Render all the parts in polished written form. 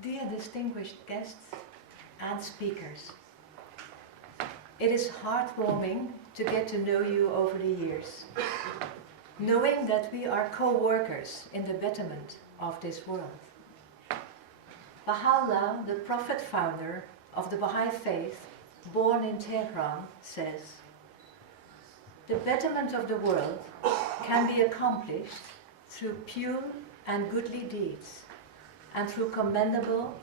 Dear distinguished guests and speakers, it is heartwarming to get to know you over the years, knowing that we are co-workers in the betterment of this world. Baha'u'llah, the prophet founder of the Bahá'í faith, born in Tehran, says, "The betterment of the world can be accomplished through pure and goodly deeds, and through commendable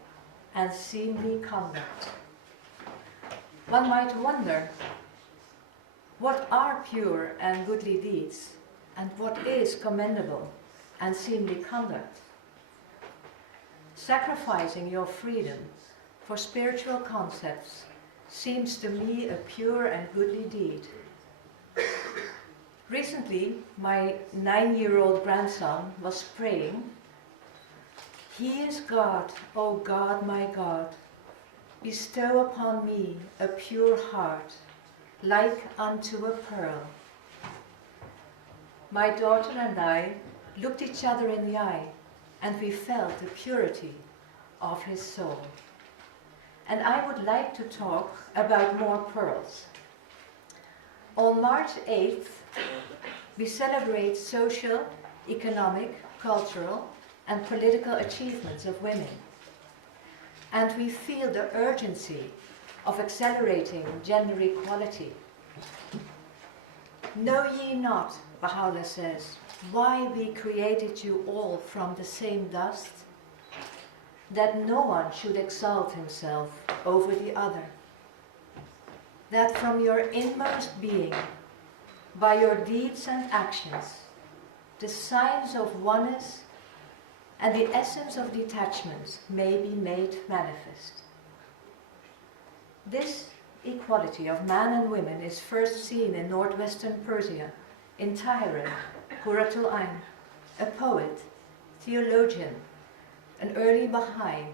and seemly conduct." One might wonder, what are pure and goodly deeds, and what is commendable and seemly conduct? Sacrificing your freedom for spiritual concepts seems to me a pure and goodly deed. Recently, my 9-year-old grandson was praying, "He is God, O God, my God. Bestow upon me a pure heart, like unto a pearl." My daughter and I looked each other in the eye, and we felt the purity of his soul. And I would like to talk about more pearls. On March 8th, we celebrate social, economic, cultural, and political achievements of women. And we feel the urgency of accelerating gender equality. "Know ye not," Baha'u'llah says, "why we created you all from the same dust? That no one should exalt himself over the other. That from your inmost being, by your deeds and actions, the signs of oneness and the essence of detachment may be made manifest." This equality of man and women is first seen in northwestern Persia, in Tahrir, Qurratul Ain, a poet, theologian, an early Bahá'í,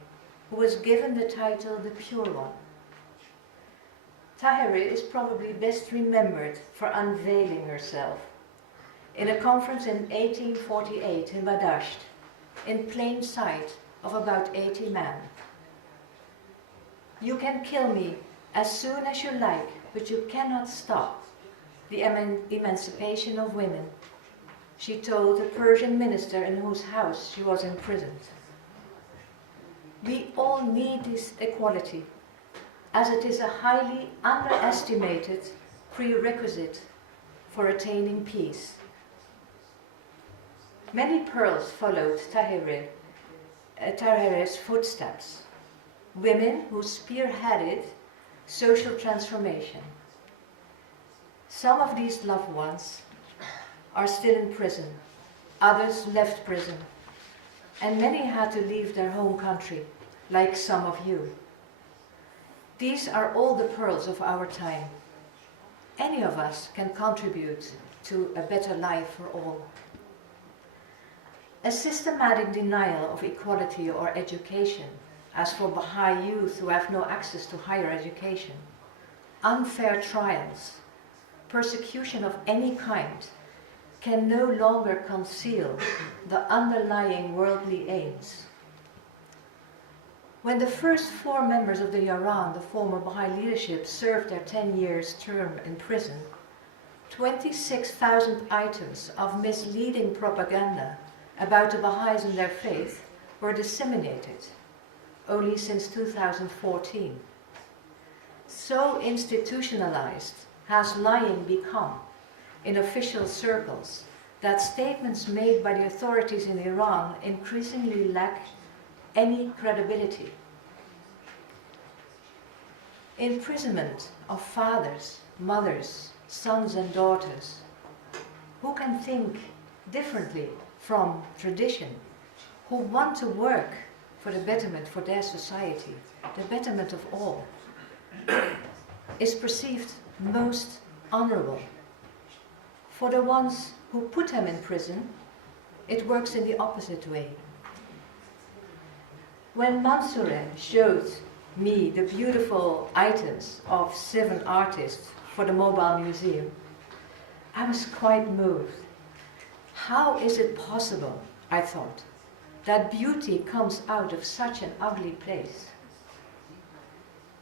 who was given the title the Pure One. Tahrir is probably best remembered for unveiling herself in a conference in 1848 in Badasht, in plain sight of about 80 men. "You can kill me as soon as you like, but you cannot stop the emancipation of women," she told a Persian minister in whose house she was imprisoned. We all need this equality, as it is a highly underestimated prerequisite for attaining peace. Many pearls followed Tahrir's footsteps, women who spearheaded social transformation. Some of these loved ones are still in prison, others left prison, and many had to leave their home country, like some of you. These are all the pearls of our time. Any of us can contribute to a better life for all. A systematic denial of equality or education, as for Bahá'í youth who have no access to higher education, unfair trials, persecution of any kind, can no longer conceal the underlying worldly aims. When the first 4 members of the Yaran, the former Bahá'í leadership, served their 10 years term in prison, 26,000 items of misleading propaganda about the Baha'is and their faith were disseminated, only since 2014. So institutionalized has lying become in official circles that statements made by the authorities in Iran increasingly lack any credibility. Imprisonment of fathers, mothers, sons and daughters, who can think differently from tradition, who want to work for the betterment for their society, the betterment of all, is perceived most honorable. For the ones who put them in prison, it works in the opposite way. When Mansoureh showed me the beautiful items of 7 artists for the mobile museum, I was quite moved. How is it possible, I thought, that beauty comes out of such an ugly place.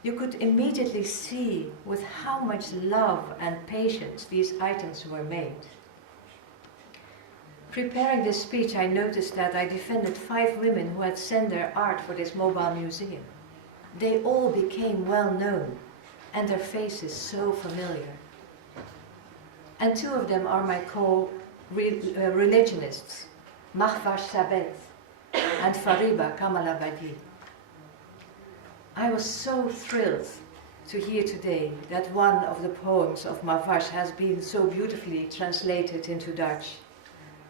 You could immediately see with how much love and patience these items were made. Preparing this speech, I noticed that I defended 5 women who had sent their art for this mobile museum. They all became well known, and their faces so familiar. And 2 of them are my co-religionists, Mahvash Sabet and Fariba Kamalabadi. I was so thrilled to hear today that one of the poems of Mahvash has been so beautifully translated into Dutch,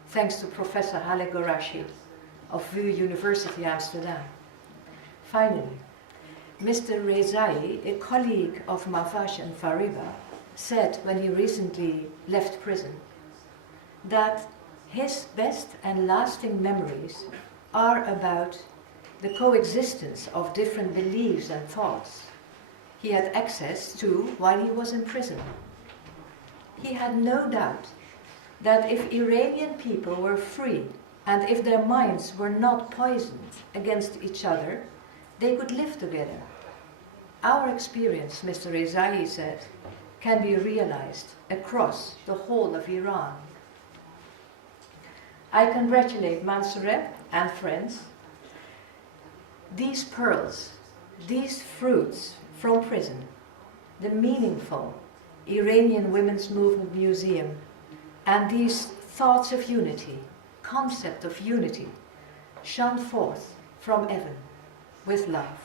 thanks to Professor Halle Gorashi of VU University Amsterdam. Finally, Mr. Rezai, a colleague of Mahvash and Fariba, said when he recently left prison that his best and lasting memories are about the coexistence of different beliefs and thoughts he had access to while he was in prison. He had no doubt that if Iranian people were free and if their minds were not poisoned against each other, they could live together. Our experience, Mr. Rezai said, can be realized across the whole of Iran. I congratulate Mansoureh and friends. These pearls, these fruits from prison, the meaningful Iranian Women's Movement Museum, and these thoughts of unity, concept of unity, shone forth from EVIN with love.